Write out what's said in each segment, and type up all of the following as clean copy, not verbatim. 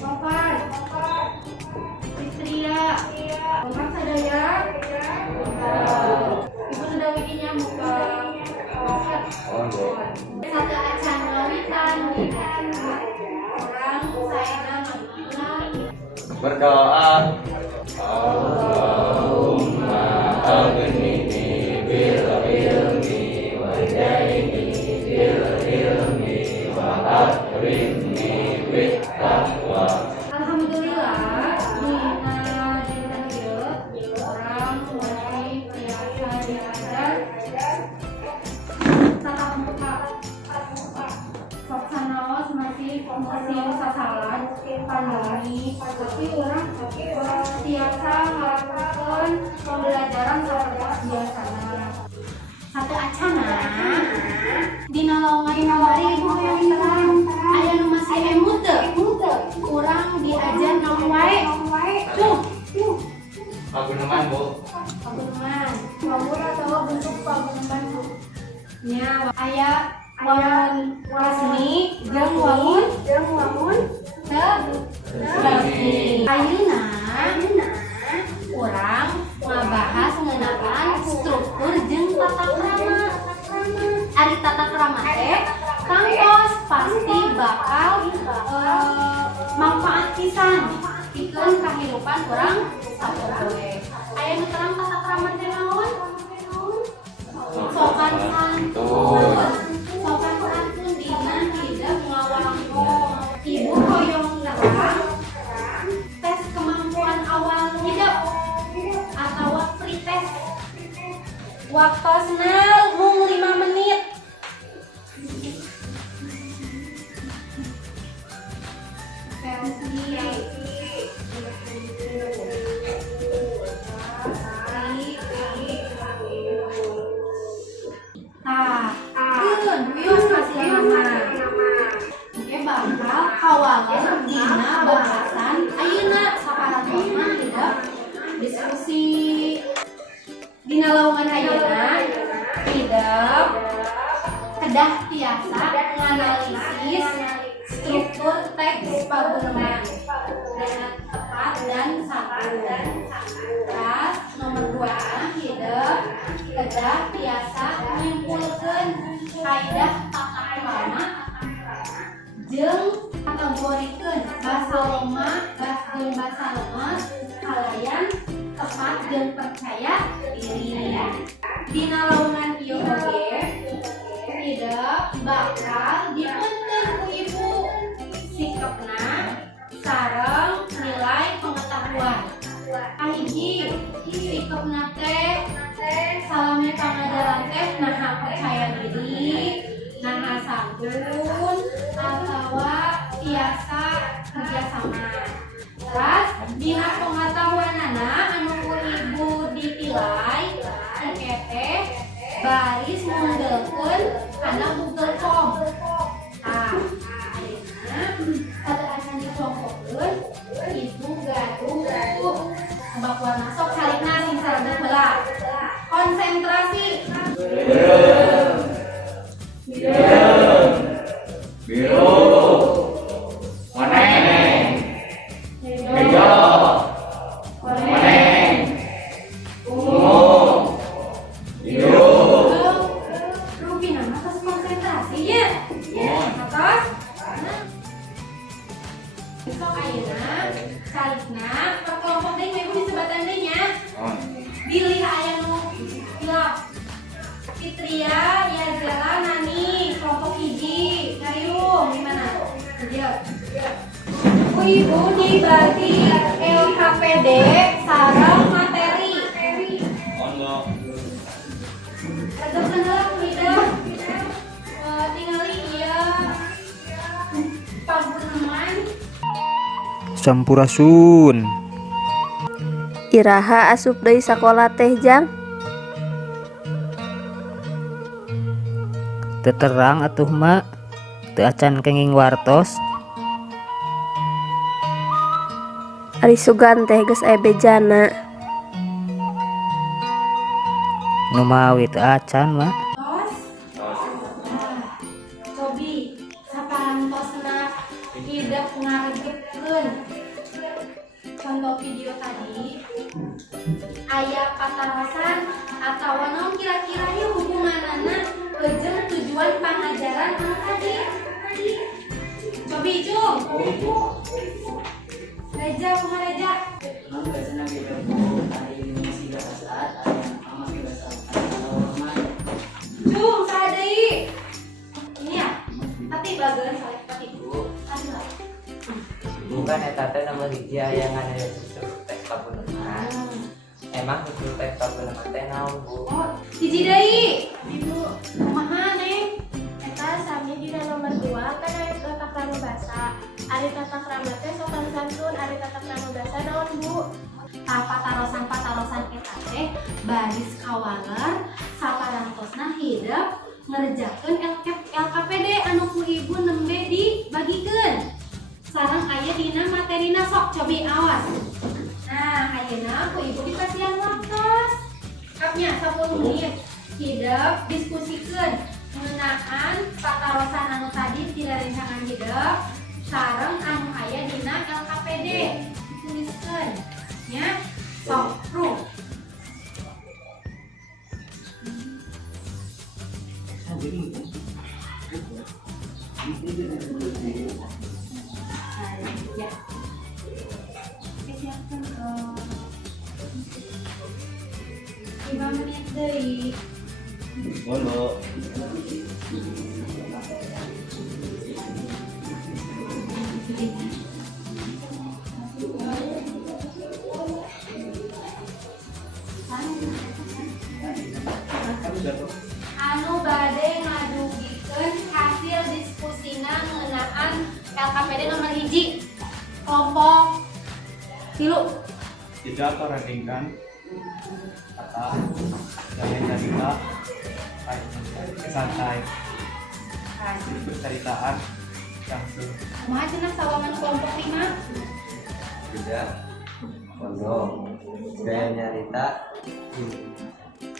Topan, Fitria, Topan sadaya. Ibu sudah bikinnya muka. Satu acan lawitan. Orang saya berdoa. Allahumma aghnini bil ilmi wa jaini bil ilmi wa akrimni bit taqwa. Alhamdulillah, orang mulai biasa diajar tatap muka. Sok sanaos masih sasaran pandemi, tapi orang biasa melakukan pembelajaran seperti biasanya. Satu acana dina lowongan kamari ibu yang terang aya nu masih emut teu kurang diajar naon wae Paguneman, Bu. paguneman wabur atau bentuk paguneman Bu nya aya wangun resmi jeung wangun teu resmi. Ayeuna urang ngabahas ngeunaan struktur jeung tata krama. Ari tata krama teh kampus pasti bakal manfaat pisan pikeun kahirupan urang sapoe. Aya nu terang tata krama teh naon? Sopan santun. Sopan santun dina hidup ngawalangkong. Ibu hoyong nerang tes kemampuan awal hidup atau pretest. Waktosna mung 5 menit. Wios masih lama. Oke, bakal kawalan dina bahasan ayeuna saparatosna hidup diskusi dina lowongan ayeuna hidup kedah tiasa menganalisis struktur teks paguneman dengan tepat dan santun. Terus nomor 2 hidup kedah tiasa menyimpulkeun kaidah tata krama jeung kategorikeun basa lemah jeung basa lemes kalayan tepat jeung percaya diri. Dina lowongan ieu oge hidup bakal dipunten ku ibu sikepna sareng nilai pengetahuan. Kahiji sikepna teh salame pangadaran teh naha percaya diri, naha santun, atawa tiasa kerjasama. Terus dina pengetahuanana anu ku ibu ditilai teh baris mundeukeun kana Google Form. Ayeuna kada acan dikelompokkeun ibu gaduh bakuan masuk salina sing sareng heula. Konsentrasi. Biru. Kuning. Hijau. Kuning. Ungu. Biru. Rugi nama atas konsentrasi ya. Atas. Besok ayeuna salina perkelompok deui ibu disebatan deui nya. Pilih aya nu hilap. Fitria, Yazela, Nani, kelompok hiji, Ngariung, gimana? Dia. Ibu dibagi LKPD sareng materi. Ada bener tidak? Tinggali ya paguneman. Sampurasun. Iraha asup deui sakola teh Jang. Teu terang atuh mak, teu acan kenging wartos. Ari sugan teh geus aya bejana. Nu mawi teu acan mak. Tos. Cobi saparantos contoh video tadi aya patarasan atau naon kira-kira ieu hubunganana jeung tujuan pengajaran anu tadi. Cobi Cung. Reja, kumaha Reja? Biasanya beda bu, hari ini masih bahasa sama bahasa lama. Cung, saha deui? Ini ya. Tapi bageun saleh pati Bu. Bukan eta teh nama hiji yang ada susu teks pabuneman. Emang susu teks pabuneman teh naon bu? Oh, hiji deui. Ibu, Kumaha Neng? eta sami dina nomor 2 kan aya tata krama basa. Ari tata krama teh sopan santun, ari tata krama basa naon bu? Patarosan eta teh baris kawaler saparantosna hidup ngerjakeun LKPD anu ku ibu nembe dibagikeun. Sareng aya dina materina sok cobi awas. Nah, ayeuna ku ibu dikasihan waktos. Kapnya 10 menit. Hidup diskusikeun ngeunaan patarosan anu tadi tidak rencangan hidup sareng anu aya dina LKPD. Dituliskeun nya sok proof. Ya. Siapkan 5 menit deui. Monggo. Anu bade ngadugikeun hasil diskusina ngeunaan LKPD nomor 1 kelompok 3. Tidak perhatikan kata gaya cerita santai itu ceritaan yang Kumaha cenah sawangan kelompok 5? Tidak. Pondok. Gaya nyarita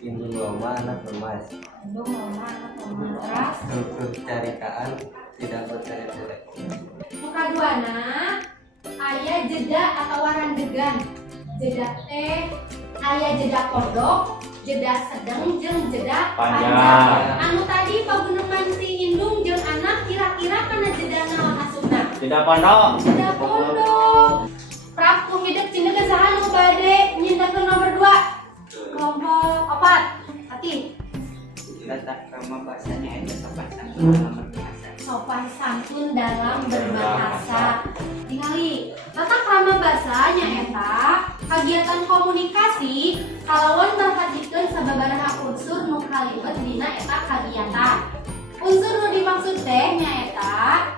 indung loma anak lemas. Indung loma anak lemas. Struktur ceritaan tidak bertele-tele. Muka 2na aya jeda atau warandegan. Jeda teh aya jeda pondok, jeda sedang jeung jeda panjang. Anu tadi paguneman si indung jeung anak kira-kira kana jeda naon asupna? Tidak pondok. Jeda pondok. Praku hidup cina kesahan nu bade nyindakeun nomor 2. Kelompok 4. Hati. Tata krama bahasanya itu sopan santun dalam berbahasa. Sopan santun dalam berbahasa. Tingali, tata krama bahasanya eta kegiatan komunikasi kalawan perhatikan sababaraha unsur nu kalibet dina eta kagiatan. Unsur nu dimaksud teh nyaeta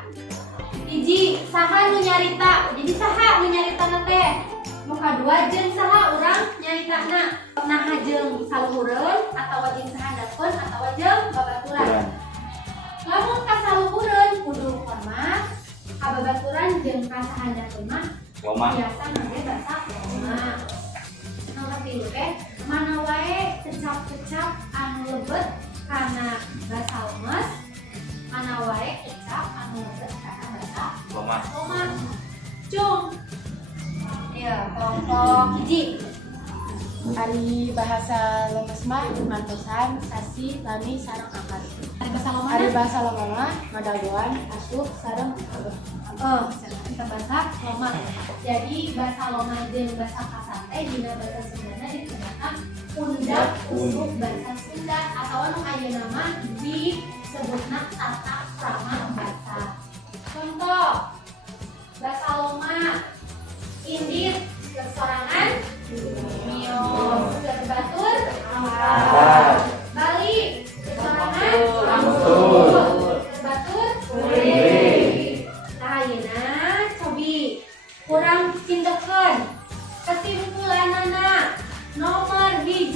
hiji saha nu nyarita. Jadi saha nu nyaritana teh? Muka 2 jeung saha urang nyaritana. Nah jeung saluhureun atawa jeung sahandapeun atawa jeung babaturan. Lamun ka saluhureun kudu hormat, ka babaturan jeung ka sahandapeun mah biasa nage basa loma. Nomor 3 teh mana wae kecap-kecap anu lebet kana basa lemes, mana wae kecap anu lebet kana basa loma. Cung. Ya, kelompok 1. Ari bahasa lemes mah ngantosan, sasi, lami, sareng akar. Ari basa loma. Ari bahasa lama mah ngadagoan, asup, sareng Kita bahasa loma. Jadi bahasa loma jeung bahasa kasar teh dina bahasa Sundana digunakan undak usuk bahasa Sunda atau anu ayeuna mah disebutna tata krama basa. Contoh bahasa loma indit kesorangan mios kerbatur Bali kesorangan kerbatur ayeuna cobi kurang cindekeun kesimpulanana nomor 1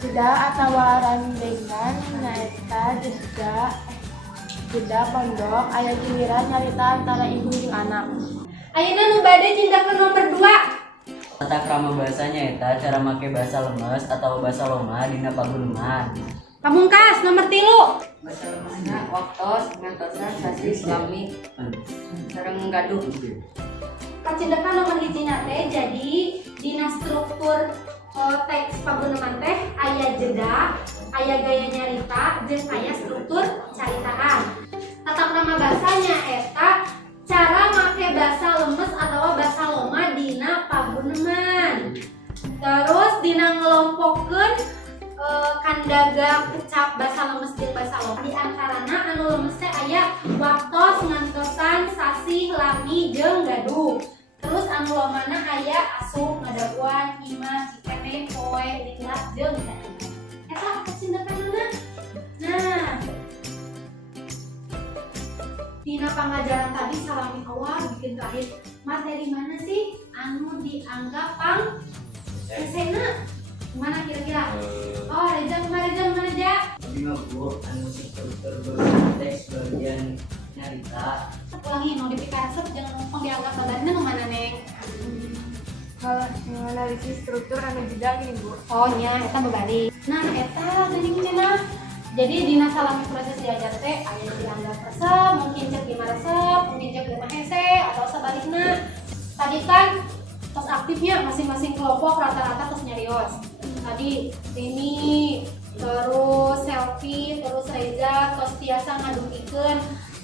jeda atawa randengan nyaeta jeda pondok aya giliran nyarita antara ibu jeung anak. Ayeuna nu bade cindekeun nomor 2. Tata krama bahasanya eta cara make bahasa lemes atau bahasa loma dina paguneman. Pamungkas nomor 3. Bahasa lemahna waktos ngantosan sasi islami sareng gaduh. kacindekan nomor hijina teh jadi dina struktur teks paguneman teh aya jeda, aya gaya nyarita, jeung aya struktur caritaan. Tata krama basanya eta cara make basa lemes atau basa loma dina paguneman. Terus dina ngelompokkeun kandaga ucap basa lemes jeung basa loma. Di antarana anu lemes teh aya waktos, ngantosan, sasih, lami, jeung gaduh. Terus anu lomana aya asup, ngadaguan, imah, cikeme, poe, diklat, jeung tadi. Eta kacindekanna. Nah, dina pangajaran tadi salami awal bikin terakhir materi mana sih anu dianggap pang esena? Mana kira-kira? Oh, Reza, Reza. Lima Bu, anu struktur teks bagian nyarita. Ulangi, mau dipikasep jangan numpang dianggap badannya nu mana neng? Kalau menganalisis struktur anu jeda gini Bu. Oh nya, eta berbalik. Nah, eta gini. Jadi dina salami proses diajar teh aya dianggap resep, mungkin cek 5 resep, mungkin cek 5 hese atau sebaliknya. Tadi kan tos aktifnya masing-masing kelompok rata-rata tos nyarios. Tadi Rini, terus Selfie, terus Reza, tos tiasa ngadukikeun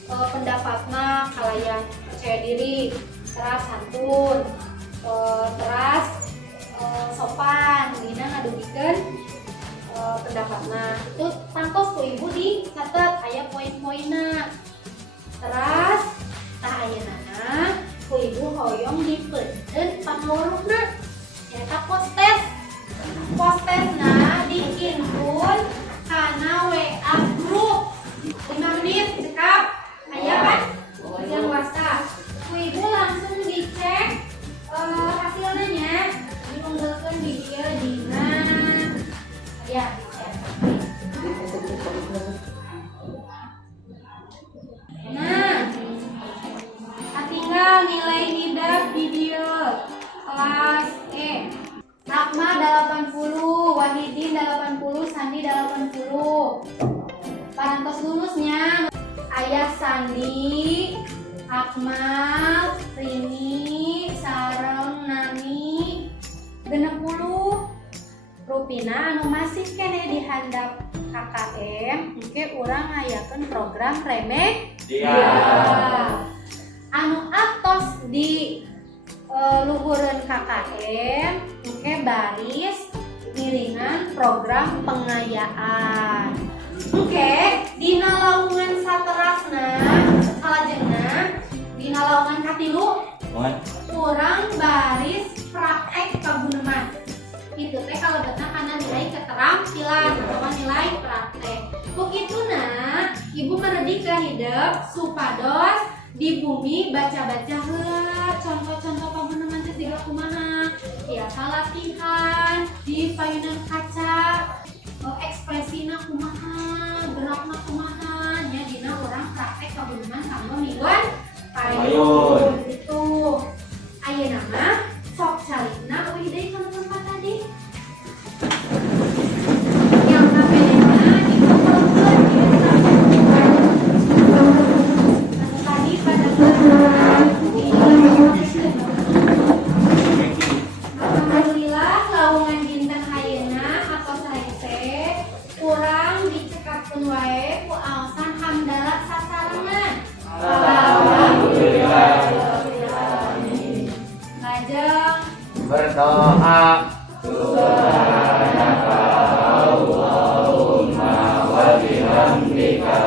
pendapatna kalayan percaya diri, teras santun, teras sopan, dina ngadukikeun pendapatna. Itu tangkos ku ibu dicatat aya poin-poinna. Teras tah ayeunana ku ibu hoyong dipeudeun pangawurufna. Eta postes. Postesna diinput kana WA grup 5 menit cekap aya kan yang WhatsApp. Ku ibu langsung dicek hasilnya diunggulkeun di dieu dina ya dicek. Nah, tinggal nilai hidup video kelas E. Akma 80, Wahidin 80, Sandi 80. Parantos lulusnya Ayah Sandi, Akmal, Rini, Sareng, Nani 60. Rupina anu masih kene di handap KKM, engke urang ngayakeun program remeh dia. Anu atos di luhureun KKM engke baris miringan program pengayaan. Engke dina laungan saterasna salajengna dina laungan katilu urang baris praktek paguneman. Itu teh kalebetna kana nilai keterampilan atau nilai praktek. Kukituna ibu meredika hidup supados di bumi baca-baca heula contoh-contoh paguneman teh siga kumaha. Tiasa latihan di payunan kaca, ekspresina kumaha, gerakna kumaha, nya dina urang praktek paguneman kanggo mingguan payun. Itu ayeuna mah sok calina euy deui kana tempat tadi. Yang kapelena itu perempuan tadi pada alhamdulillah laungan dinten ayeuna atau saese kurang dicekapkeun wae ku alasan hamdalah sasarengan. Alhamdulillah. Lajeng Berdoa. Subhanaka Allahumma wa bihamdika